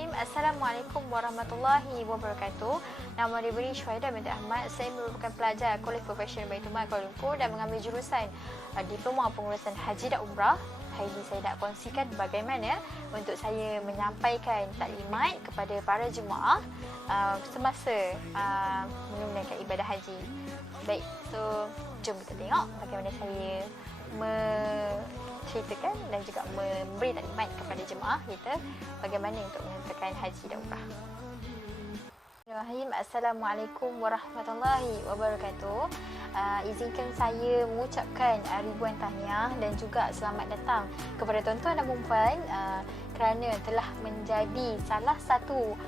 Bismillahirrahmanirrahim. Assalamualaikum warahmatullahi wabarakatuh. Nama diberi Syuhaidah binti Ahmad. Saya merupakan pelajar Kolej Profesional Baitul Mal Kuala Lumpur dan mengambil jurusan Diploma Pengurusan Haji dan Umrah. Hari ini saya nak kongsikan bagaimana untuk saya menyampaikan taklimat kepada para jemaah semasa menunaikan ibadah haji. Baik, so jom kita tengok bagaimana saya menceritakan dan juga memberi taklimat kepada jemaah kita bagaimana untuk menunaikan haji dan umrah. Bismillahirrahmanirrahim. Assalamualaikum warahmatullahi wabarakatuh. Izinkan saya mengucapkan ribuan tahniah dan juga selamat datang kepada tuan-tuan dan puan kerana telah menjadi salah satu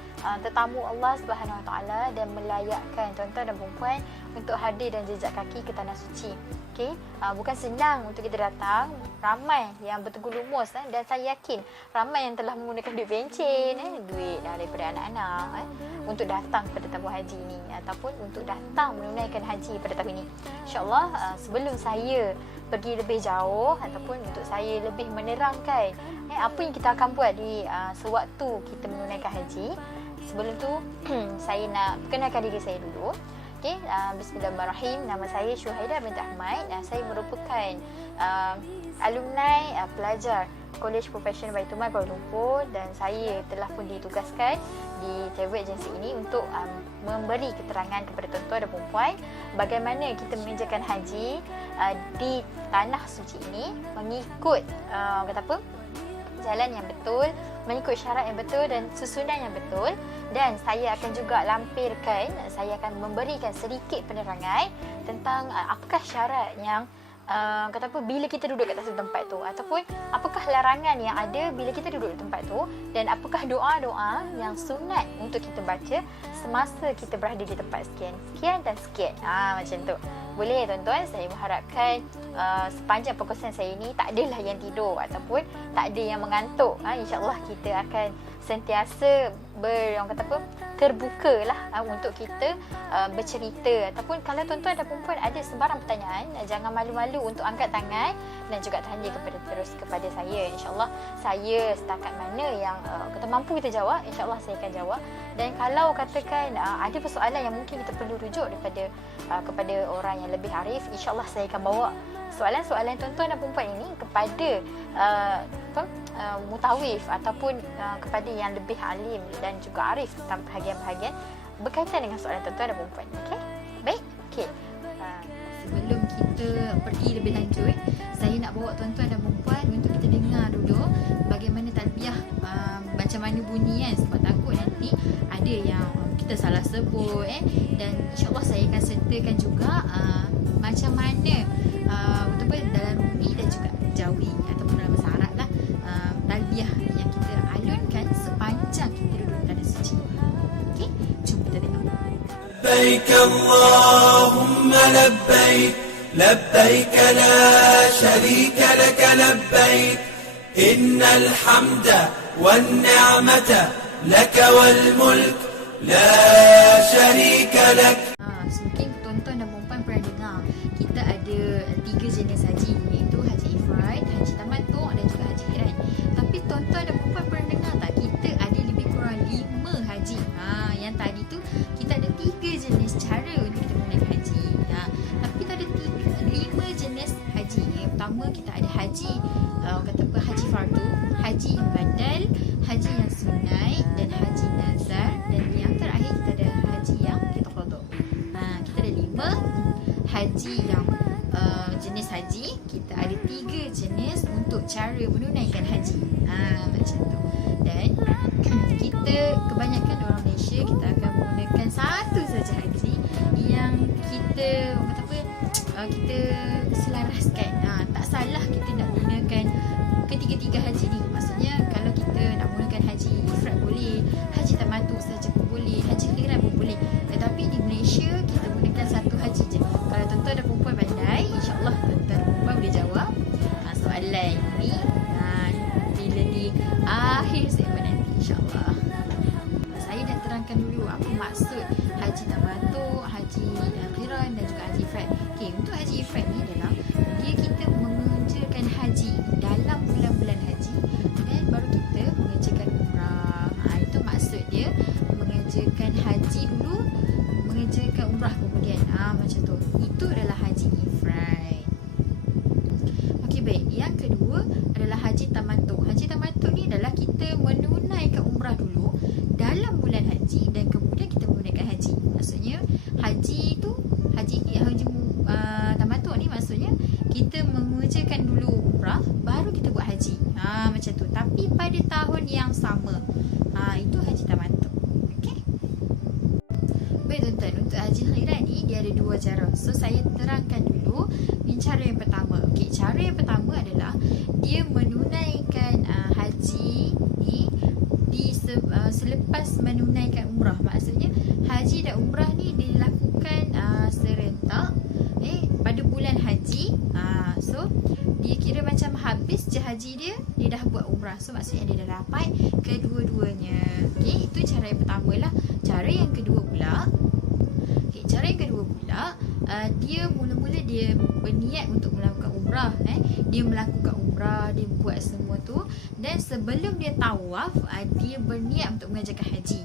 tetamu Allah Subhanahu Wa Taala dan melayakkan tuan-tuan dan puan untuk hadir dan jejak kaki ke tanah suci. Okey, bukan senang untuk kita datang, ramai yang bertergulumus dan saya yakin ramai yang telah menggunakan duit bencin, duit daripada anak-anak untuk datang pada tabung haji ini ataupun untuk datang menunaikan haji pada tahun ini. InsyaAllah sebelum saya pergi lebih jauh ataupun untuk saya lebih menerangkan apa yang kita akan buat di sewaktu kita menunaikan haji, sebelum tu saya nak perkenalkan diri saya dulu. Okay, Bismillahirrahmanirrahim. Nama saya Syuhaidah binti Ahmad. Saya merupakan alumni pelajar Kolej Profesional Baitul Mal Kuala Lumpur dan saya telah pun ditugaskan di travel agency ini untuk memberi keterangan kepada tuan-tuan dan puan bagaimana kita mengerjakan haji di tanah suci ini mengikut jalan yang betul, mengikut syarat yang betul dan susunan yang betul. Dan saya akan juga lampirkan, saya akan memberikan sedikit penerangan tentang apakah syarat yang bila kita duduk kat atas tempat tu, ataupun apakah larangan yang ada bila kita duduk di tempat tu, dan apakah doa-doa yang sunat untuk kita baca semasa kita berada di tempat sekian dan sekian. Macam tu. Boleh tuan-tuan, saya mengharapkan sepanjang perkongsian saya ini tak adalah yang tidur ataupun tak ada yang mengantuk. InsyaAllah kita akan sentiasa terbuka lah untuk kita bercerita, ataupun kalau tuan-tuan dan puan ada sebarang pertanyaan, jangan malu-malu untuk angkat tangan dan juga tanya kepada saya. InsyaAllah saya setakat mana yang kita mampu kita jawab, InsyaAllah saya akan jawab. Dan kalau katakan ada persoalan yang mungkin kita perlu rujuk kepada orang yang lebih arif, InsyaAllah saya akan bawa soalan-soalan tuan-tuan dan puan ini kepada mutawif ataupun kepada yang lebih alim dan juga arif tentang bahagian-bahagian berkaitan dengan soalan tuan-tuan dan puan. Okey? Baik? Okey. Sebelum kita pergi lebih lanjut, saya nak bawa tuan-tuan dan puan untuk kita dengar dulu bagaimana talbiyah, macam mana bunyi kan, sebab takut nanti ada yang kita salah sebut dan insyaAllah saya akan sertakan juga macam mana dalam rumi dan juga jawi ataupun dalam bahasa Arab lah talbiyah yang kita alunkan sepanjang kita duduk di tanah suci. Okey, jom kita tengok. Labbaik Allahumma labbaik, labbaik la syarika lak labbaik, innal hamda wan ni'mata lak wal mulk la syarika lak. Mungkin tuan-tuan dan puan pernah dengar kita ada 3 jenis haji, iaitu haji ifrad, haji tamattu' dan juga haji qiran. Tapi tuan-tuan dan puan pernah dengar tak kita ada lebih kurang 5 haji. Yang tadi tu kita ada 3 jenis cara untuk kita menunaikan haji. Tapi kita ada 5 jenis haji. Yang pertama kita ada haji haji fardu, haji yang badal, haji yang sunai dan haji nazar, dan yang terakhir kita ada haji yang kita qada. Kita ada 5 haji yang jenis haji. Kita ada 3 jenis untuk cara menunaikan haji. Macam tu. Dan kita kebanyakan orang Malaysia kita akan menggunakan satu saja haji yang kita kita selaraskan. Tak salah kita nak gunakan ketiga-tiga haji ni. Maksudnya kalau kita nak menggunakan haji ifrad boleh, haji tamattu' saja pun boleh, haji qiran pun boleh. Tetapi di Malaysia kita gunakan satu haji je. Kalau tuan-tuan dan puan pandai, insyaAllah tuan-tuan dan puan boleh jawab soalan ni bila di akhir segmen nanti, insyaAllah. Saya dah terangkan dulu apa maksud haji tamattu', haji qiran dan juga haji ifrad. Okey, untuk haji ifrad ni adalah dia kita mengerjakan haji dalam bulan-bulan haji dan baru kita mengerjakan umrah. Itu mengerjakan haji dulu, mengerjakan umrah kemudian. Macam tu. Itu adalah haji ifrad. Okey, baik. Yang kedua adalah haji tamattu. Haji tamattu ni adalah kita menunaikan umrah dulu dalam bulan haji dan kemudian kita menunaikan haji. Maksudnya haji tu tamattu ni maksudnya kita mengerjakan dulu umrah baru kita buat haji. Macam tu. Tapi pada tahun yang sama. Itu haji tamattu. Okey. Baik tuan-tuan, untuk haji khairan ni dia ada dua cara. So saya terangkan dulu ni cara yang pertama. Okey, cara yang pertama adalah dia menunaikan haji ni selepas menunaikan umrah. Maksudnya haji dan umrah ni dilakukan serentak pada bulan haji. So dia kira macam habis je haji dia dah buat umrah. So maksudnya dia dah dapat kedua-duanya. Okey, itu cara yang pertama lah. Cara yang kedua pula, dia mula-mula dia berniat untuk melakukan umrah. Dia melakukan umrah, dia buat semua tu, dan sebelum dia tawaf, dia berniat untuk mengerjakan haji.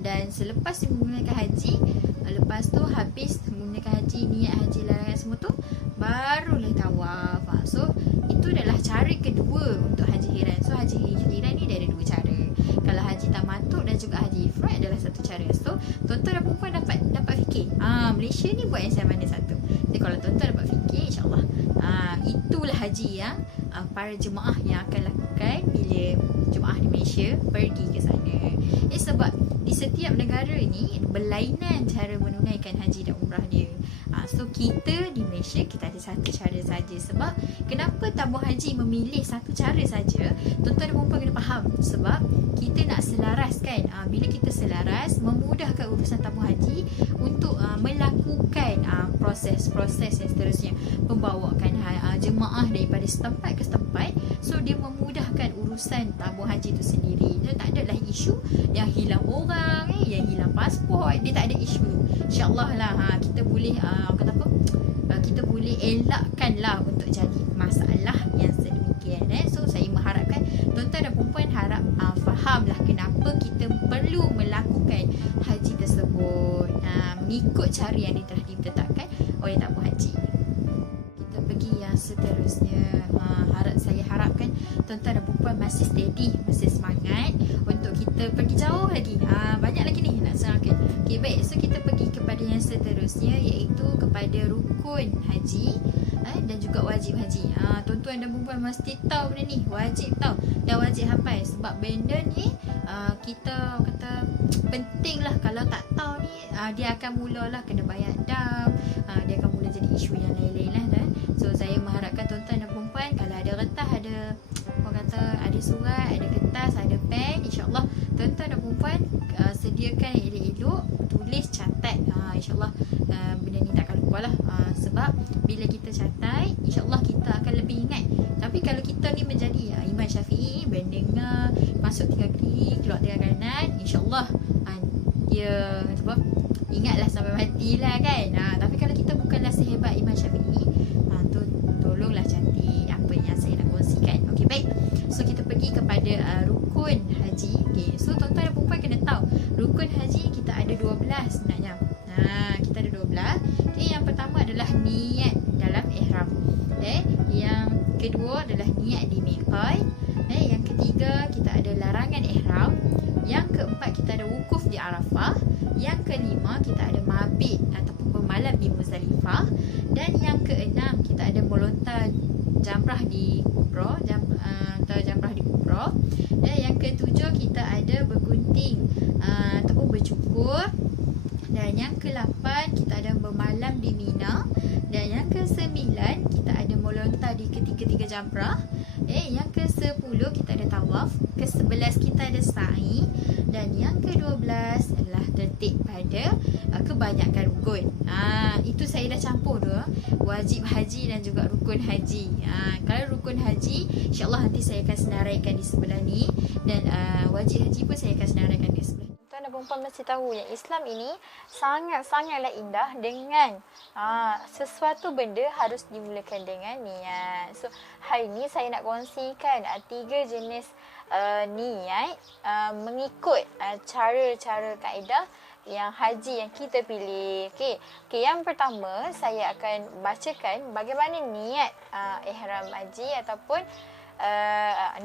Dan selepas dia menunaikan haji, lepas tu habis menunaikan haji, niat haji, larangan semua tu, barulah tawaf. So itu adalah cara kedua untuk haji khairan. So haji khairan ni dia ada dua cara. Kalau haji tamattu dan juga haji ifrad adalah satu cara. So tuan-tuan dan perempuan dapat fikir, Malaysia ni buat yang saya mana satu. Jadi kalau tuan-tuan dapat fikir, insyaAllah itulah haji yang para jemaah yang akan lakukan bila jemaah di Malaysia pergi ke sana. Sebab di setiap negara ni berlainan cara menunaikan haji dan umrah dia. So kita di Malaysia kita ada satu cara saja. Sebab kenapa tabung haji memilih satu cara saja, tuan-tuan dan perempuan kena faham. Sebab kita nak selaraskan. Bila kita selaras, memudahkan urusan tabung haji untuk melakukan proses-proses yang seterusnya, pembawakan jemaah daripada setempat ke setempat. So dia memudahkan urusan tabung haji itu sendiri. Dia tak adalah isu yang hilang orang, yang hilang pasport. Dia tak ada isu tu. InsyaAllah lah kita boleh kita boleh elakkan lah untuk jadi masalah yang sedemikian. So saya mengharapkan tuan-tuan dan perempuan faham lah kenapa kita perlu melakukan haji tersebut, mengikut cara yang telah ditetapkan oleh tabung haji. Kita pergi yang seterusnya. Saya harapkan tuan-tuan dan perempuan masih steady, masih semangat untuk kita pergi jauh lagi. Banyak lagi ni nak serangkan. Okay, baik. So kita pergi kepada yang seterusnya, iaitu kepada rukun haji dan juga wajib haji. Tuan-tuan dan perempuan mesti tahu benda ni. Wajib tahu dan wajib hafal. Sebab benda ni kita kata penting lah. Kalau tak tahu ni, dia akan mulalah kena bayar dam. Dia akan mula jadi isu yang lain-lain lah. So saya mengharapkan tuan-tuan dan perempuan, kalau ada kertas, ada surat, ada kertas, ada pen, insyaAllah tuan-tuan dan perempuan sediakan elok-elok, tulis, catat. InsyaAllah benda ni takkan lupa lah. Sebab bila kita catat, insyaAllah kita akan lebih ingat. Tapi kalau kita ni menjadi Imam Syafi'i, mendengar, masuk 3 kiri, keluar 3 kanan, insyaAllah dia ingatlah sampai matilah kan. Tapi kalau kita bukanlah sehebat Imam Syafi'i, tolonglah cantik apa yang saya nak kongsikan. Okey, baik. So kita pergi kepada rukun haji. Okey, so tuan-tuan dan perempuan kena tahu rukun haji kita ada 12 sebenarnya. Kita ada 12. Okay, yang pertama adalah niat dalam ihram. Yang kedua adalah niat di miqat. Yang ketiga kita ada larangan ihram. Yang keempat kita ada wukuf di Arafah. Yang kelima kita ada mabit ataupun bermalam di Muzdalifah. Dan yang keenam kita ada melontar jamrah di kubra, jamrah di kubra. Yang ketujuh kita ada bergunting ataupun bercukur. Dan yang ke-8 kita ada bermalam di Mina. Dan yang ke-9 kita ada melontar di ketiga-tiga jamrah. Yang ke-10 kita ada tawaf. Ke-11 kita ada sa'i. Dan yang ke-12 adalah tertib pada kebanyakan rukun. Itu saya dah campur tu, wajib haji dan juga rukun haji. Kalau rukun haji, insyaAllah nanti saya akan senaraikan di sebelah ni. Dan wajib haji pun saya akan senaraikan di sebelah ni. Tuan dan perempuan mesti tahu yang Islam ini sangat-sangatlah indah dengan sesuatu benda harus dimulakan dengan niat. So hari ni saya nak kongsikan 3 jenis niat mengikut cara-cara kaedah yang haji yang kita pilih. Okey. Yang pertama saya akan bacakan bagaimana niat ihram haji ataupun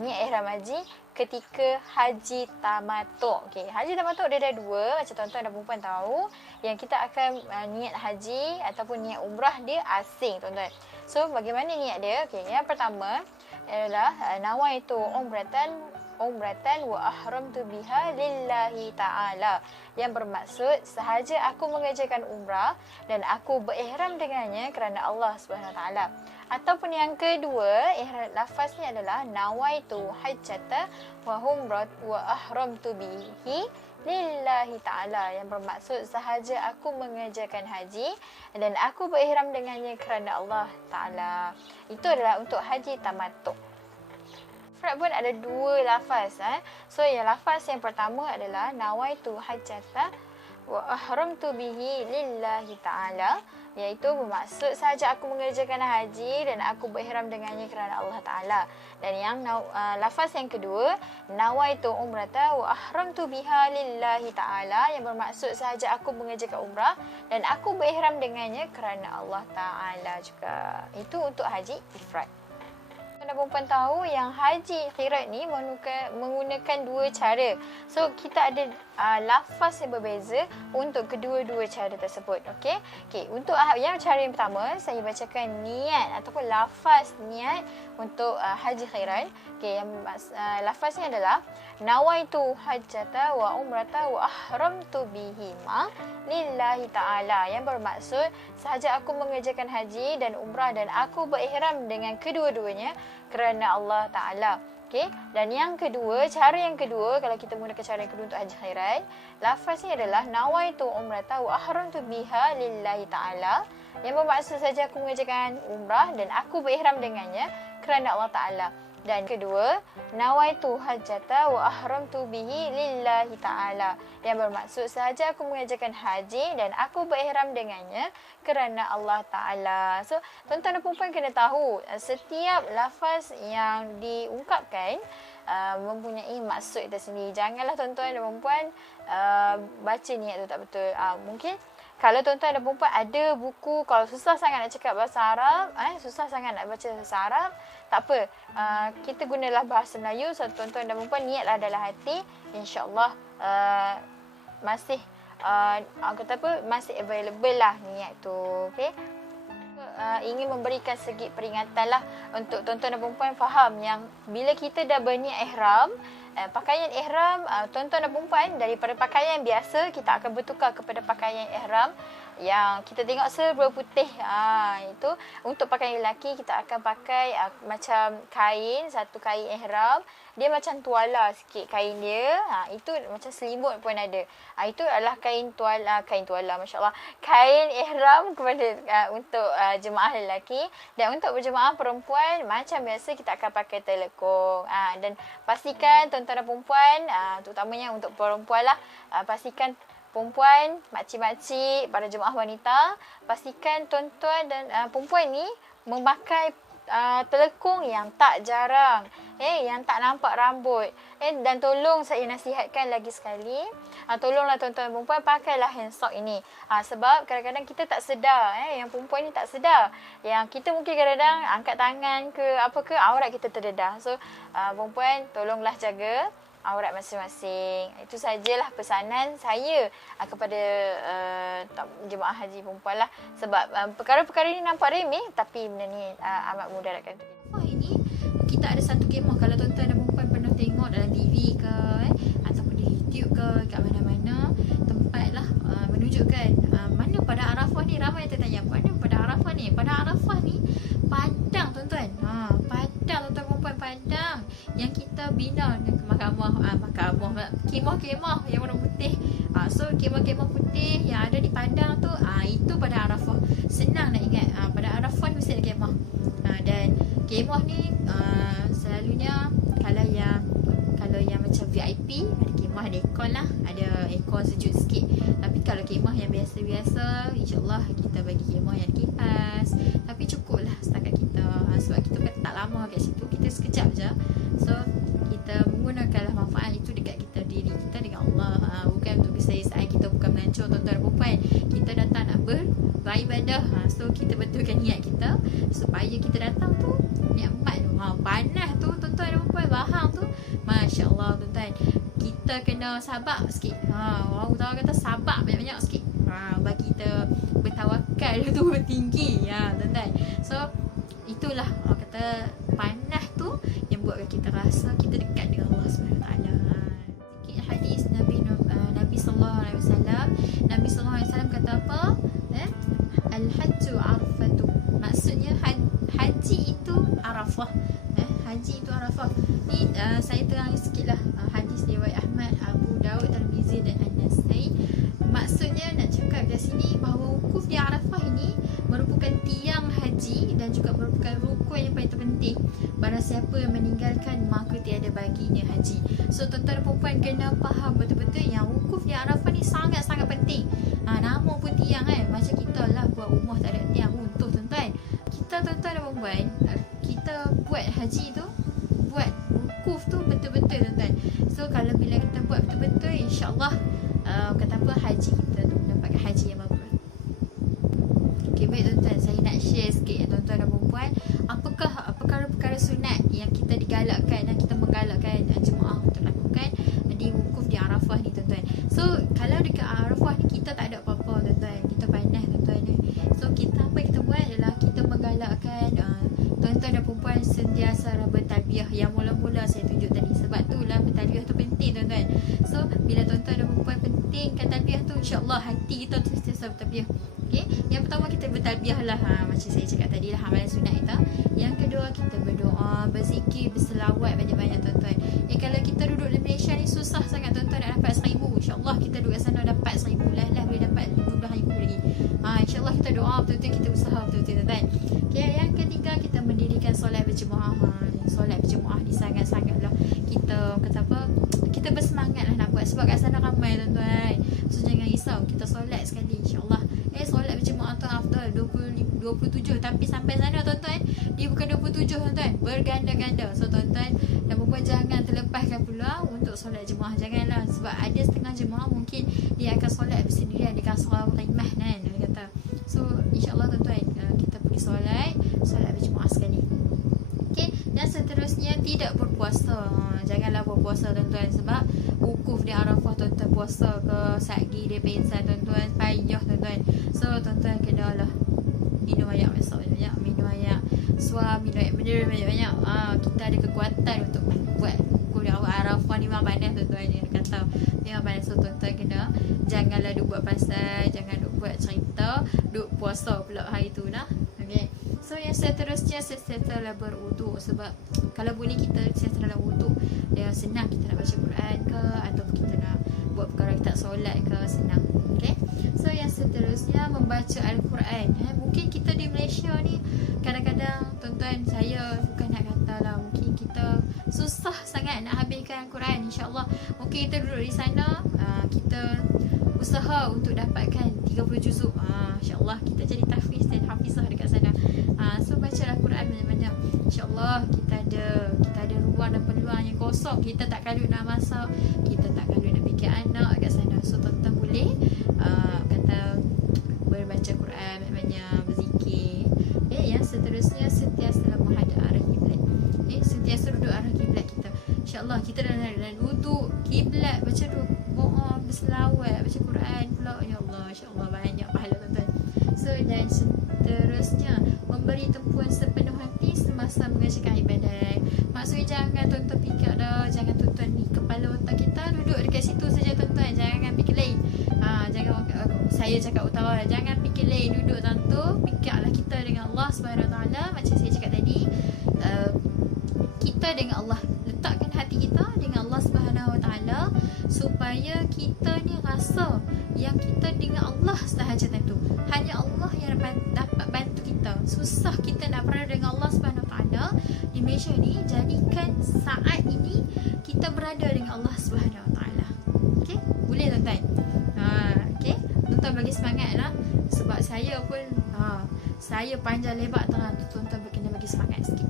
niat ihram haji ketika haji tamattu'. Okey, haji tamattu' dia ada dua, macam tuan-tuan dan puan tahu, yang kita akan niat haji ataupun niat umrah dia asing, tuan-tuan. So, bagaimana niat dia? Okey, yang pertama adalah nawaitu umratan wa ahramtu biha lillahi ta'ala, yang bermaksud sahaja aku mengerjakan umrah dan aku berihram dengannya kerana Allah Subhanahu Wa Taala. Ataupun yang kedua, lafaznya adalah nawaitu hajjata wa ahramtu bihi lillahi ta'ala, yang bermaksud sahaja aku mengerjakan haji dan aku berihram dengannya kerana Allah Ta'ala. Itu adalah untuk haji tamattu'. Ifrad pun ada dua lafaz. So yang lafaz yang pertama adalah nawaitu hajjata wa ahramtu bihi lillahi ta'ala, iaitu bermaksud sahaja aku mengerjakan haji dan aku berihram dengannya kerana Allah Ta'ala. Dan yang lafaz yang kedua, nawaitu umrata wa ahramtu biha lillahi ta'ala, yang bermaksud sahaja aku mengerjakan umrah dan aku berihram dengannya kerana Allah Ta'ala juga. Itu untuk haji ifrad. Dan perempuan tahu yang haji qirat ni menggunakan dua cara. So kita ada lafaz yang berbeza untuk kedua-dua cara tersebut. Okey. Untuk yang cara yang pertama, saya bacakan niat ataupun lafaz niat untuk haji qirat. Yang lafaznya adalah nawaitu hajjata wa umrata wa ahramtu bihima lillahi ta'ala, yang bermaksud sahaja aku mengerjakan haji dan umrah dan aku berihram dengan kedua-duanya kerana Allah Ta'ala. Okey. Dan yang kedua, cara yang kedua, kalau kita menggunakan cara yang kedua untuk haji qirat, lafaznya adalah nawaitu umrata wa ahramtu biha lillahi ta'ala, yang bermaksud saja aku mengerjakan umrah dan aku berihram dengannya kerana Allah Ta'ala. Dan kedua, nawaitu hajjata wa ahramtu bihi lillahi ta'ala, yang bermaksud sahaja aku mengerjakan haji dan aku berihram dengannya kerana Allah Ta'ala. So, tuan-tuan dan puan kena tahu, setiap lafaz yang diungkapkan mempunyai maksud tersendiri. Janganlah tuan-tuan dan puan baca niat tu tak betul. Mungkin kalau tuan-tuan dan puan ada buku, kalau susah sangat nak cakap bahasa Arab, susah sangat nak baca bahasa Arab, tak apa. Kita gunalah bahasa Melayu. So tuan-tuan dan puan niatlah dalam hati, insya-Allah masih masih available lah niat tu. Okey. Ingin memberikan sedikit peringatan lah untuk tuan-tuan dan puan faham yang bila kita dah berniat ihram, pakaian ihram, tuan-tuan dan puan, daripada pakaian biasa kita akan bertukar kepada pakaian ihram yang kita tengok serba putih. Itu untuk pakaian lelaki kita akan pakai macam kain, satu kain ihram, dia macam tuala sikit kain dia. Itu macam selimut pun ada. Itu adalah kain tuala, masya-Allah. Kain ihram kepada untuk jemaah lelaki, dan untuk berjemaah perempuan macam biasa kita akan pakai telekung. Dan pastikan tuan-tuan dan puan, terutamanya untuk perempuan lah, pastikan perempuan, makcik-makcik, para jemaah wanita, pastikan tuan-tuan dan perempuan ni memakai telekung yang tak jarang, yang tak nampak rambut. Dan tolong saya nasihatkan lagi sekali, tolonglah tuan-tuan dan perempuan pakailah handsock ini. Sebab kadang-kadang kita tak sedar, yang perempuan ni tak sedar, yang kita mungkin kadang-kadang angkat tangan ke apa ke, aurat kita terdedah. So perempuan tolonglah jaga aurat masing-masing. Itu sajalah pesanan saya kepada jemaah haji perempuan lah. Sebab perkara-perkara ni nampak remeh, tapi benda ni amat mudaratkan. Ini kita ada satu kemah. Kalau tuan-tuan dan perempuan pernah tengok dalam TV ke ataupun di YouTube ke, kat mana-mana tempat lah menunjukkan mana Padang Arafah ni. Ramai yang tertanya, mana Padang Arafah ni? Padang Arafah ni padang, tuan-tuan. Padang, tuan-tuan perempuan, padang yang kita bina dengan kemah-kemah yang warna putih. So kemah-kemah putih yang ada di padang tu, itu Padang Arafah. Senang nak ingat, Padang Arafah mesti ada kemah. Dan kemah ni selalunya kalau yang macam VIP, ada kemah, ada aircon lah, ada aircon sejuk sikit. Tapi kalau kemah yang biasa-biasa, insyaAllah kita bagi kemah yang kipas. Tapi cukup lah setakat kita, sebab kita kan tak lama kat situ, kita sekejap je. So kita gunakanlah manfaat itu dekat kita, diri kita dengan Allah. Bukan untuk keselesaan kita, bukan melancur tuan-tuan dan puan. Kita datang nak beribadah. So kita betulkan niat kita supaya kita datang tu nikmat tu. Panas tu tuan-tuan dan puan, bahang tu, masya-Allah tuan-tuan. Kita kena sabar sikit. Orang utara kata sabar banyak-banyak sikit. Bagi kita bertawakal tu tinggi tuan-tuan. So itulah orang kata panas tu yang buatkan kita rasa kita dekat dengan Allah Subhanahu Taala. Sikit hadis Nabi sallallahu alaihi wasallam. Nabi sallallahu alaihi wasallam kata apa? Al-hajju arafatu. Maksudnya haji itu Arafah. Haji itu Arafah. Ni saya terang sikitlah hadis riwayat Ahmad, Abu Daud, Tirmizi dan An-Nasai. Maksudnya nak cakap dari sini bahawa wukuf di Arafah ini merupakan tiang haji dan juga merupakan rukun yang paling terpenting. Barang siapa yang meninggalkan maka tiada baginya haji. So tuan-tuan dan puan kena faham betul-betul yang wukuf di Arafah ni sangat-sangat penting. Nama pun tiang macam kita lah buat rumah tak ada tiang runtuh tuan-tuan. Kita tuan-tuan dan puan, kita buat haji tu, buat wukuf tu betul-betul tuan-tuan. So kalau bila kita buat betul-betul, insya-Allah kata apa, haji kita tu dapatkan haji yang mabrur. Okey, baik tuan-tuan, saya nak share sikit tuan-tuan dan puan, apakah perkara-perkara sunat yang kita digalakkan dan kita menggalakkan jemaah untuk lakukan di wukuf di Arafah ni tuan-tuan. So kalau dekat Arafah ni kita tak ada apa-apa tuan-tuan, kita panas tuan-tuan ni. So apa yang kita buat adalah kita menggalakkan tuan-tuan dan puan sentiasa bertalbiyah. Yang mula-mula saya tunjuk tadi, sebab itulah bertalbiyah tu penting tuan-tuan. So bila tuan-tuan dan puan pentingkan talbiyah tu, insya-Allah hati kita tu sentiasa bertalbiyah. Okey, yang pertama kita bertalbiyah lah, macam saya cakap tadi lah, amalan sunat kita. Yang kedua kita berdoa, berzikir, berselawat banyak-banyak tuan-tuan. Kalau kita duduk di Malaysia ni susah sangat tuan-tuan nak dapat 1000. InsyaAllah kita duduk kat sana dapat 1000 lah boleh dapat 15,000 lagi. InsyaAllah kita doa betul-betul, kita usaha betul-betul tuan-tuan. Okay, yang ketiga kita mendirikan solat berjemaah. Solat berjemaah ni sangat-sangatlah kita kata apa, kita bersemangat lah nak buat sebab kat sana ramai tuan-tuan. So jangan risau, kita solat sekali insyaAllah. Solat berjemaah tu after 27, tapi sampai sana tuan-tuan dia bukan 27 tuan-tuan, berganda-ganda. So tuan-tuan dan puan jangan terlepaskan peluang untuk solat jemaah. Janganlah, sebab ada setengah jemaah mungkin dia akan solat bersendirian di kasar rimah kan dia kata. So insyaAllah tuan-tuan kita pergi solat berjemaah sekali. Okey, dan seterusnya tidak berpuasa. Janganlah berpuasa tuan-tuan, sebab wukuf di Arafah tuan-tuan puasa ke satgi dia pingsan tuan-tuan, payah tuan-tuan. So tuan-tuan kenalah minum banyak, minum banyak, suam, minum air banyak-banyak. Kita ada kekuatan untuk buat wukuf di Arafah ni. Memang panas tuan-tuan, dia kata memang panas. So tuan-tuan kena janganlah duk buat pasal, jangan duk buat cerita, duk puasa pula hari tu lah. Okay. So yang seterusnya setelah berwuduk, sebab kalau boleh kita setelah wuduk dia senang kita nak baca Quran ke ataupun kita nak buat perkara kita solat ke, senang. Okay. So yang seterusnya membaca Al-Quran. Mungkin kita di Malaysia ni kadang-kadang tuan-tuan, saya bukan nak kata lah, mungkin kita susah sangat nak habiskan Al-Quran. InsyaAllah mungkin kita duduk di sana, kita usaha untuk dapatkan 30 juzuk. InsyaAllah kita jadi tahfiz dan hafizah dekat sana. So bacalah Quran banyak-banyak. InsyaAllah kita ada ruang dan peluang yang kosong. Kita tak kalut nak masak, kita tak kalut nak fikir anak kat sana. So tuan-tuan boleh kata berbaca Quran banyak-banyak, berzikir. Yang seterusnya sentiasa menghadap arah kiblat. Sentiasa duduk arah kiblat kita. InsyaAllah kita dalam duduk kiblat, baca doa, berselawat, baca Quran pula. Ya Allah, insya-Allah banyak pahala tuan-tuan. So dan seterusnya memberi tumpuan sepenuh hati semasa mengerjakan ibadat. Maksudnya jangan tuan-tuan fikir dah, jangan tuan-tuan ni kepala otak kita duduk dekat situ saja tuan-tuan, jangan fikir lain. Jangan saya cakap utara, jangan fikir lain, duduk tentu, fikirlah kita dengan Allah Subhanahu Wa Taala. Macam saya cakap tadi, kita dengan Allah, letakkan hati kita dengan Allah Subhanahu Wa Taala supaya kita ni rasa yang kita dengan Allah sahaja tentu. Hanya Allah yang dapat bantu kita. Susah kita nak berada dengan Allah Subhanahu Wa Taala di Malaysia ni. Jadikan saat ini kita berada dengan Allah Subhanahu Wa Taala. Okey? Boleh tuan-tuan? Okey? Tuan-tuan bagi semangat lah. Sebab saya pun saya panjang lebar terang tu, tuan-tuan kena bagi semangat sikit.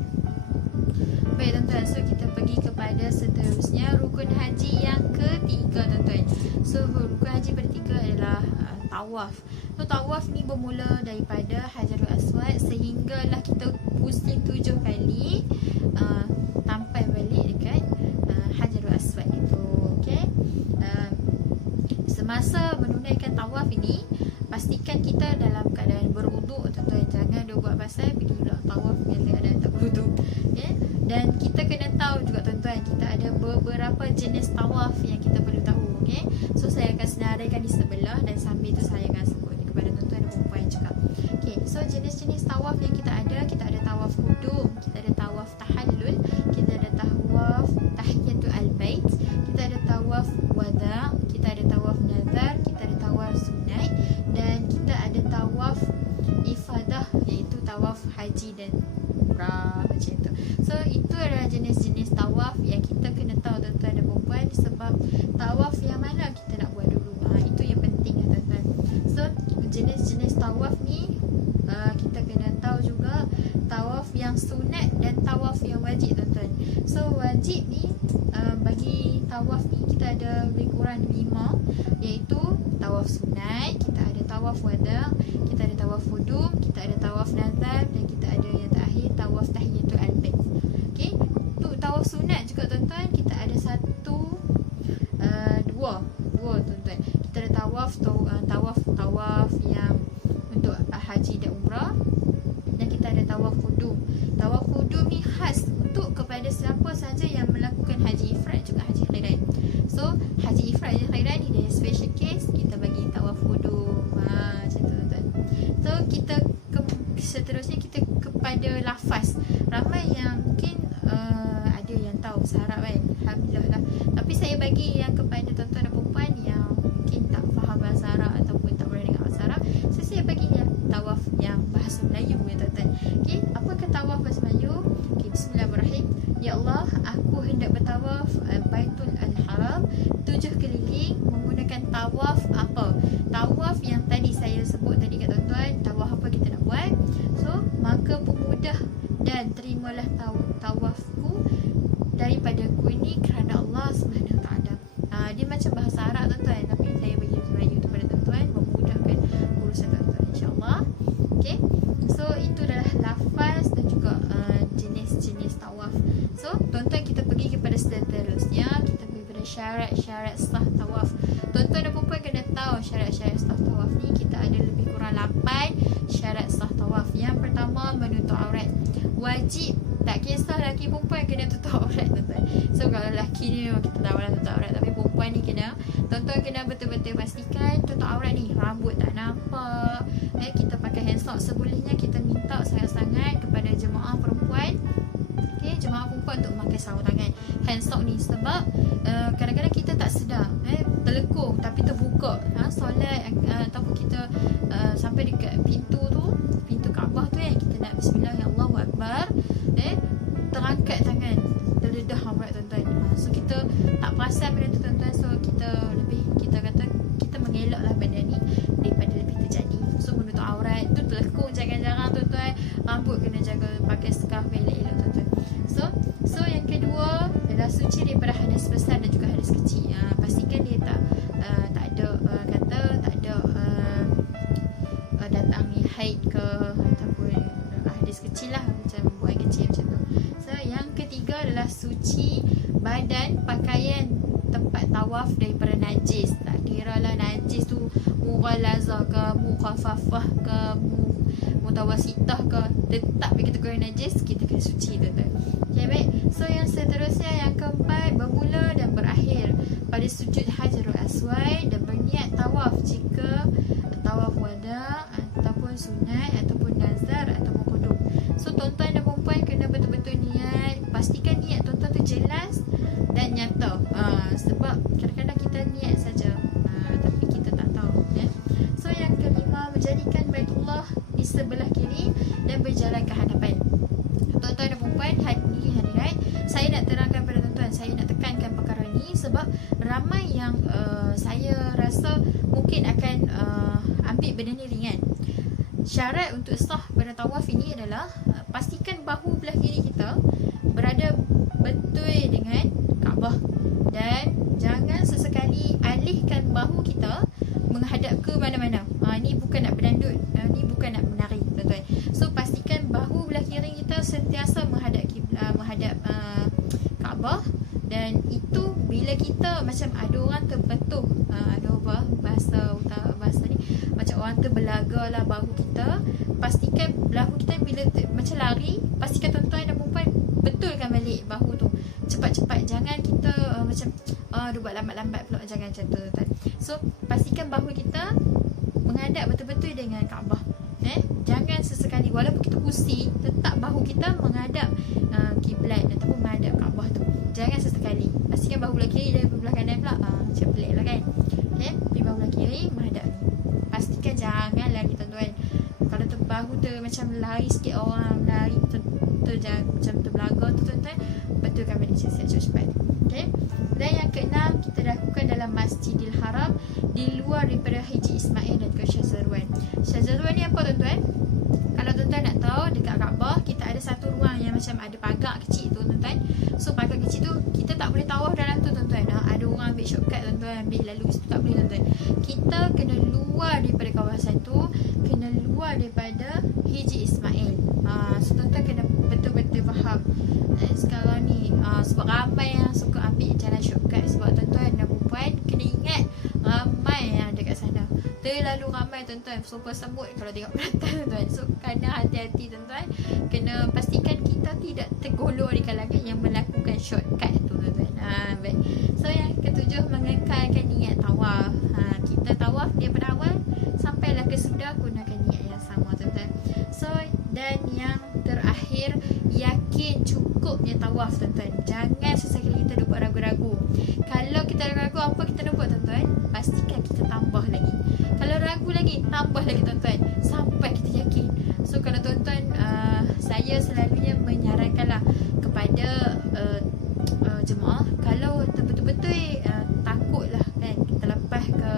Baik tuan-tuan, so kita pergi kepada seterusnya rukun haji yang ketiga tuan-tuan. So rukun haji ketiga adalah tawaf. So tawaf ni bermula daripada Hajarul Aswad sehinggalah kita pusing 7 kali sampai balik dekat Hajarul Aswad itu. Okey. Semasa menunaikan tawaf ini, pastikan kita dalam keadaan berwuduk tuan-tuan. Jangan dia buat pasal pergi pula tawaf dalam keadaan tak berwuduk. Okay? Dan kita kena tahu juga tuan-tuan, kita ada beberapa jenis tawaf yang kita perlu tahu. Okay? So saya akan senaraikan di sebelah dan sambil tu saya akan sebut kepada tuan-tuan dan perempuan juga. Okay, so jenis-jenis tawaf yang kita ada tawaf qudum, kita ada tawaf tahallul, kita ada tawaf tahiyatul al-bait, kita ada tawaf wada, kita ada tawaf nazar, kita ada tawaf sunat, dan kita ada tawaf ifadah, iaitu tawaf haji dan umrah macam tu. So itu adalah jenis-jenis tawaf yang kita kena tahu tuan-tuan dan perempuan, sebab tawaf yang mana kita nak buat dulu, itu yang penting tuan-tuan. So jenis-jenis tawaf ni kita kena tahu juga tawaf yang sunat dan tawaf yang wajib tuan-tuan. So wajib ni bagi tawaf ni kita ada lebih kurang 5, iaitu tawaf sunat, kita ada tawaf wada, kita ada tawaf qudum, kita ada tawaf nazar, dan kita ada yang terakhir tawaf tahiyatul al-bait. Okey, untuk tawaf sunat juga tuan-tuan, kita ada dua tuan-tuan. Kita ada tawaf yang untuk haji dan umrah, dan kita ada tawaf qudum. Tawaf qudum ni khas untuk kepada siapa saja yang melakukan haji ifrad juga haji qiran. So haji ifrad haji qiran ni dia special case, kita bagi tawaf qudum. Macam tu tuan-tuan. So kita seterusnya kita kepada lafaz. Ramai yang mungkin ada yang tahu bahasa Arab kan, alhamdulillah lah. Tapi saya bagi yang kepada tuan-tuan dan perempuan yang mungkin tak faham bahasa Arab ataupun tak boleh dengar bahasa Arab, so saya bagi yang tawaf yang bahasa Melayu ya tuan-tuan. Okey, apakah tawaf bahasa Melayu? Okey, bismillahirrahmanirrahim. Ya Allah, aku hendak bertawaf Baitul Al-Haram 7 keliling menggunakan tawaf apa? Tawaf yang tadi saya sebut tadi kat tuan-tuan, tawaf apa kita nak buat. So, maka pemudah dan terimalah tawafku daripadaku ini kerana Allah Subhanahu Wa Taala. Dia macam bahasa Arab tuan-tuan, tapi saya bagi bahasa Melayu tu pada tuan-tuan, memudahkan urusan tuan-tuan insya-Allah. Okey. So itu adalah lafaz dan juga jenis-jenis tawaf. So tuan-tuan, kita pergi kepada seterusnya, kita pergi kepada syarat-syarat sah tawaf. Tuan-tuan dan puan kena tahu syarat-syarat sah tawaf ni kita ada lebih kurang 8 syarat sah tawaf. Yang pertama, menutup aurat. Wajib, tak kisah lelaki perempuan kena tutup aurat tuan-tuan. So kalau lelaki ni kita tahu lah tutup aurat, tapi perempuan ni kena, tuan-tuan kena betul-betul pastikan tutup aurat ni, rambut tak nampak. Kita pakai handsock, sebolehnya kita minta sangat-sangat kepada jemaah perempuan, jemaah perempuan untuk memakai sarung tangan handsock ni, sebab kadang-kadang kita tak sedar terlekung tapi terbuka solat ataupun kita sampai dekat pintu Kaabah tu kita nak bismillah ya Allahu akbar, terangkat tangan, terdedah aurat tuan-tuan. So kita tak perasan benda tu tuan-tuan. So kita kata kita mengelaklah benda ni daripada lebih terjadi. So menutup aurat tu terlekung jarang-jarang tuan-tuan. Rambut kena jaga, pakai scarf elok-elok tuan-tuan. So yang kedua adalah suci daripada hadas besar dan juga hadas kecil. Pastikan dia tak ada datang ni haid ke ataupun hadas kecil lah, macam buang kecil macam tu. So yang ketiga adalah suci badan, pakaian, tempat tawaf daripada najis. Tak kira lah najis tu mughalazah ke, mukhafafah ke, mutawasitah ke, tetap kita guna najis, kita kena suci tuan-tuan. Okay, baik. So yang seterusnya, yang keempat, bermula dan berakhir pada sujud Hajarul Aswad dan berniat tawaf jika tawaf wada ataupun sunat ataupun nazar ataupun qudum. So tuan-tuan dan perempuan kena betul-betul niat, pastikan niat tuan-tuan tu jelas dan nyata. Sebab kadang-kadang kita niat saja tapi kita tak tahu So yang kelima, menjadikan Baitullah di sebelah kiri dan berjalan ke hadapan. Tuan-tuan dan perempuan, hadirat, saya nak terangkan pada tuan-tuan, saya nak tekankan perkara ni sebab ramai yang saya rasa mungkin akan ambil benda ni ringan. Syarat untuk sah pada tawaf ini adalah pastikan bahu belah kiri kita berada betul dengan Kaabah. Dan jangan sesekali alihkan bahu kita menghadap ke mana-mana. Ni bukan nak berdandut, ni bukan nak menari, tuan-tuan. So pastikan bahu belah kiri kita sentiasa menghadap Kaabah. Dan itu bila kita macam ada orang terbetuh, ada apa bahasa ni, macam orang terbelaga lah bahu kita, pastikan bahu kita bila macam lari, pastikan tuan-tuan dan perempuan betulkan balik bahu tu cepat-cepat. Jangan kita macam dia buat lambat-lambat pula, jangan macam tu, tuan. So pastikan bahu kita menghadap betul-betul dengan Kaabah. Jangan sesekali walaupun kita pusing, tetap bahu kita menghadap kiblat ataupun menghadap Kaabah tu. Jangan sesekali. Pastikan bahu belah kiri dan belah kanan pula. Macam pelik lah kan. Pergi bahu belah kiri menghadap ni. Pastikan jangan lari, tuan-tuan. Kalau bahu tu macam lari sikit, orang lari macam terbelaga tu, tuan-tuan, betulkan balik siap-siap cepat-cepat. Dan yang keenam, kita lakukan dalam Masjidil Haram di luar daripada Haji Ismail dan juga Syazarwan. Syazarwan ni apa, tuan-tuan? Kalau tuan-tuan nak tahu, dekat Kaabah kita ada satu ruang yang macam ada pagar kecil tu, tuan-tuan. So pagar kecil tu kita tak boleh tawaf dalam tu, tuan-tuan. Ada orang ambil shortcut, tuan-tuan, ambil lalu situ, tak boleh, tuan-tuan. Kita kena luar daripada kawasan tu, kena luar daripada Haji Ismail. So tuan-tuan kena betul-betul faham. Sekarang ni sebab ramai yang suka ambil jalan shortcut. Sebab tuan-tuan dan perempuan kena ingat, ramai yang dekat sana, terlalu ramai, tuan-tuan. Sopa semut kalau tengok perhatian, tuan-tuan. So kena hati-hati, tuan-tuan. Kena pastikan kita tidak tergolong di kalangan yang melakukan shortcut tu, tuan-tuan. Baik. So yang ketujuh, mengekalkan niat tawaf. Kita tawaf daripada awal sampailah ke sudah, gunakan niat yang sama, tuan-tuan. So dan yang terakhir, yakin cukupnya tawaf, tuan-tuan. Jangan sesekali kita buat ragu-ragu. Kalau kita ragu, apa kita nak buat, tuan-tuan? Pastikan kita tambah lagi. Kalau ragu lagi, tambah lagi, tuan-tuan, sampai kita yakin. So kalau tuan-tuan, saya selalunya menyarankanlah kepada jemaah, kalau betul-betul takutlah kan, kita lepas ke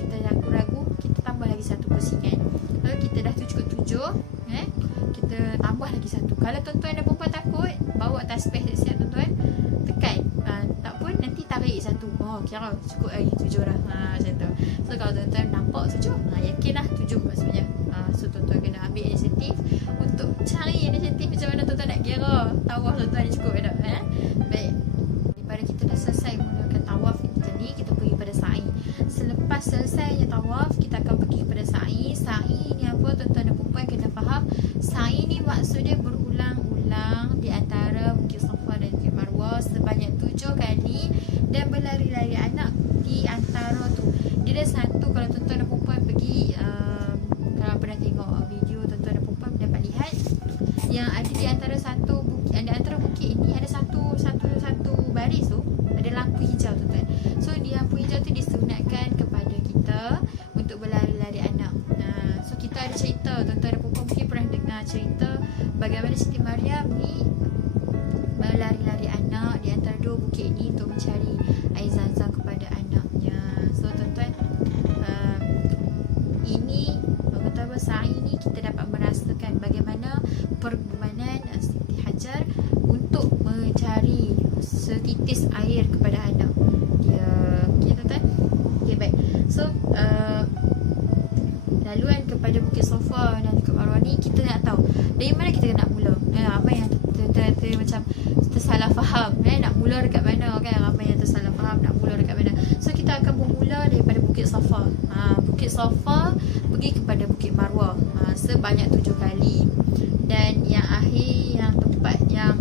kita ragu-ragu, kita tambah lagi satu pusingan. Kalau kita dah cukup 7, kita tambah lagi satu. Kalau tuan-tuan dan perempuan takut, bawa tasbih siap, tuan-tuan, tekan. Tak pun nanti tarik satu. Kira cukup lagi 7 dah. Macam tu. So kalau tuan-tuan nampak 7, yakinlah 7 maksudnya. So tuan-tuan kena ambil inisiatif untuk cari inisiatif macam mana tuan-tuan nak kira tawaf tuan-tuan ni cukup tak? Baik. Daripada kita dah selesai menggunakan tawaf ni, kita pergi pada sa'i. Selepas selesainya tawaf, kita akan pergi pada sa'i. Sa'i ni apa, tuan-tuan dan perempuan kena faham. Sa'i ni maksudnya berulang-ulang di antara Bukit Safa dan Bukit Marwah sebanyak 7 kali dan berlari-lari anak di antara tu. Dia ada satu, kalau tuan-tuan dan perempuan pergi kalau pernah tengok video, tuan-tuan dan perempuan dapat lihat yang ada di antara di antara bukit ini ada satu baris tu ada lampu hijau, tuan-tuan. So di lampu hijau tu disunatkan kepada kita untuk berlari-lari anak. So kita ada cerita, tuan-tuan dan perempuan mungkin pernah dengar cerita bagaimana Siti Maryam ni berlari-lari anak di antara dua bukit ini untuk mencari air zam-zam kepada anaknya. So tuan-tuan, ini betapa sa'i ni kita dapat merasakan bagaimana pergumulan Siti Hajar untuk mencari setitis air kepada anak dia. Okay, tuan-tuan? Okay, baik. So laluan kepada Bukit Safa dan Bukit Marwah ni, kita nak tahu dari mana kita nak mula. Apa yang macam tersalah faham, nak mula dekat mana kan? Ramai yang tersalah faham nak mula dekat mana. So kita akan bermula daripada Bukit Safa. Bukit Safa pergi kepada Bukit Marwah sebanyak 7 kali. Dan yang akhir, yang tempat yang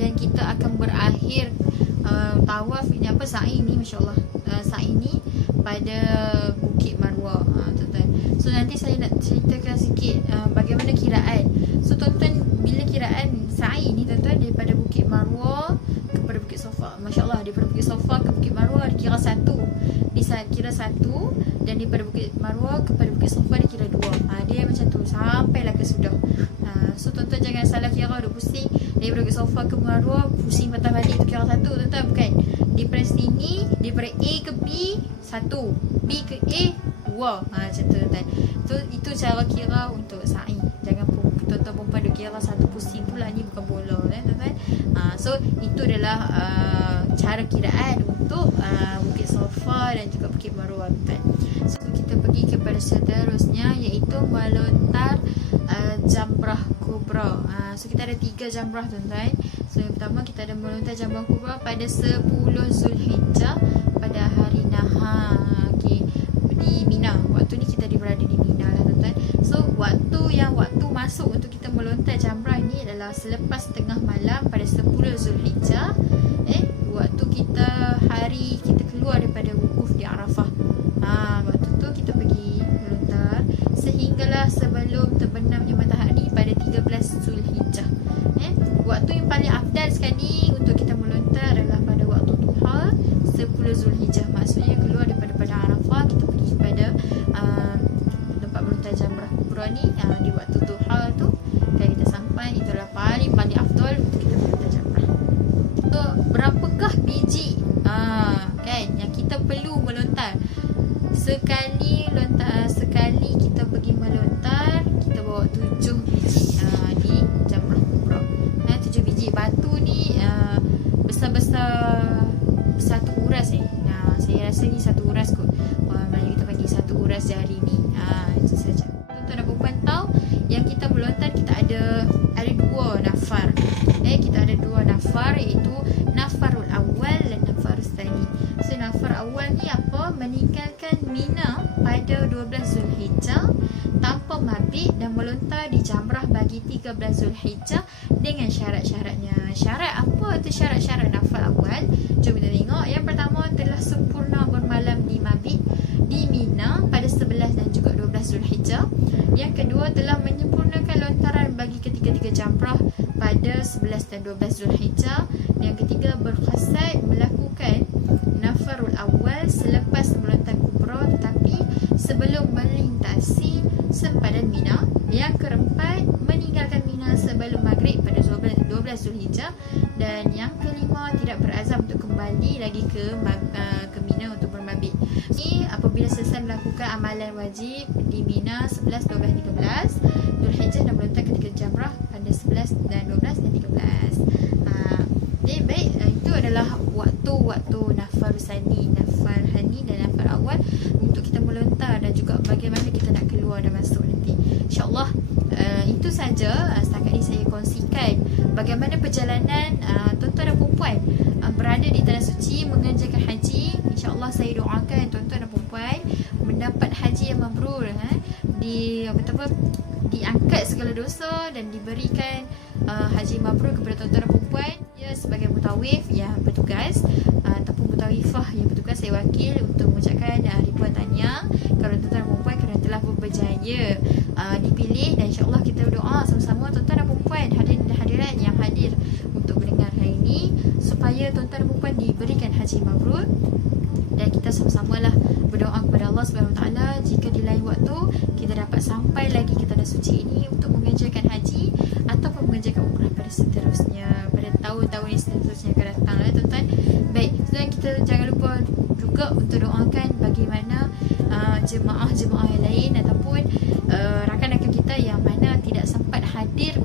dan kita akan berakhir tawaf ini apa, sa'i ni, masya-Allah, sa'i ni pada Bukit Marwah, tuan-tuan. So nanti saya nak ceritakan sikit bagaimana kiraan. So tuan-tuan, bila kiraan sa'i ni, tuan-tuan, daripada Bukit Marwah kepada Bukit Safa, masya-Allah, daripada Bukit Safa ke Bukit Marwah dikira 1, dikira 1, dan daripada Bukit Marwah kepada Bukit Safa dikira 2. Dia macam tu sampailah ke sudah. So tuan-tuan jangan salah kira, duk pusing daripada Bukit Safa ke Marwah, pusing patah balik tu kira 1, tuan-tuan, bukan. Daripada sini, daripada A ke B 1, B ke A 2. Macam tu, tuan-tuan. So itu cara kira untuk sa'i. Jangan tuan-tuan perempuan duk bagi Allah satu pusing pula, ni bukan bola tuan-tuan. So itu adalah cara kiraan untuk Bukit Safa dan juga Bukit Marwah tuan. So kita pergi kepada seterusnya, iaitu melontar jamrah kubra. So kita ada 3 jamrah tuan-tuan. So yang pertama kita ada melontar jamrah kubra pada 10 Zulhijjah pada hari Nahar, okey, di Mina. Waktu ni kita berada di Mina lah tuan-tuan. So waktu masuk untuk kita melontar jamrah ni adalah selepas tengah malam pada 10 Zulhijjah. Waktu hari kita keluar daripada wukuf di Arafah. Waktu tu kita pergi melontar sehinggalah sebelum terbenamnya matahari pada 13 Zulhijjah. Waktu yang paling afdal sekali untuk kita melontar adalah pada waktu duha 10 Zulhijjah. Maksudnya keluar daripada Padang Arafah, kita pergi kepada tempat melontar jamrah kubra ni di waktu duha tu. Kalau kita sampai, itu adalah paling afdal untuk kita melontar jamrah. So berapakah biji kan yang kita perlu melontar? Sekali kita pergi melontar, kita bawa 7 biji di jamrah kubra. 7 biji batu ni besar-besar satu uras saya rasa ni satu uras kot. Mari kita bagi satu uras jari ni. Itu saja. Tuan-tuan dan puan tahu yang kita melontar kita ada 2 nafar. Kita ada 2 nafar, iaitu nafarul awal dan nafarul tsani. So nafar awal ni apa? Meninggalkan Mina pada 12 Zulhijjah tanpa mabit dan melontar di jamrah bagi 13 Zulhijjah dengan syarat-syaratnya. Syarat apa tu syarat-syarat nafar awal? Jom kita tengok. Yang pertama, telah sempurna bermalam di mabit di Mina pada 11 dan juga 12 Zulhijjah. Yang kedua, telah menyempurnakan lontaran bagi ketiga-tiga jamrah pada 11 dan 12 Zulhijjah. Yang ketiga, berkhasad melakukan nafarul awal selepas melontar kubra tetapi sebelum melintasi sempadan Mina. Yang keempat, meninggalkan Mina sebelum maghrib pada 12 Zulhijjah. Dan yang kelima, tidak berazam untuk kembali lagi ke Mina untuk bermabit. Ini apabila selesai melakukan amalan wajib di Mina 11, 12, 13 Zulhijjah dan melontar ketiga jamrah pada 11 dan 12 dan 13. Baik, itu adalah waktu nafar sani, nafar hani dan nafar awal untuk kita melontar dan juga bagaimana kita nak keluar dan masuk nanti. InsyaAllah itu saja setakat ini saya kongsikan bagaimana perjalanan tuan-tuan dan puan berada di Tanah Suci mengerjakan haji. InsyaAllah saya doakan tuan-tuan dan puan mendapat haji yang mabrur, diangkat segala dosa dan diberikan haji mabrur kepada tuan-tuan dan puan. Ya, sebagai mutawif yang bertugas ataupun mutawifah yang bertugas, saya wakil untuk mengucapkan ribuan tahniah kepada tuan-tuan dan puan kerana telah berjaya dipilih. Dan insyaAllah kita berdoa sama-sama tuan-tuan dan puan, hadirin dan hadirat yang hadir untuk mendengar hari ini, supaya tuan-tuan dan puan diberikan haji mabrur. Dan kita sama-samalah berdoa kepada Allah SWT jika di lain waktu kita dapat sampai lagi ke Tanah Suci ini untuk mengerjakan haji ataupun mengerjakan umrah pada seterusnya, pada tahun-tahun yang seterusnya akan datang, tuan-tuan. Baik, dan kita jangan lupa juga untuk doakan bagaimana jemaah-jemaah yang lain ataupun rakan-rakan kita yang mana tidak sempat hadir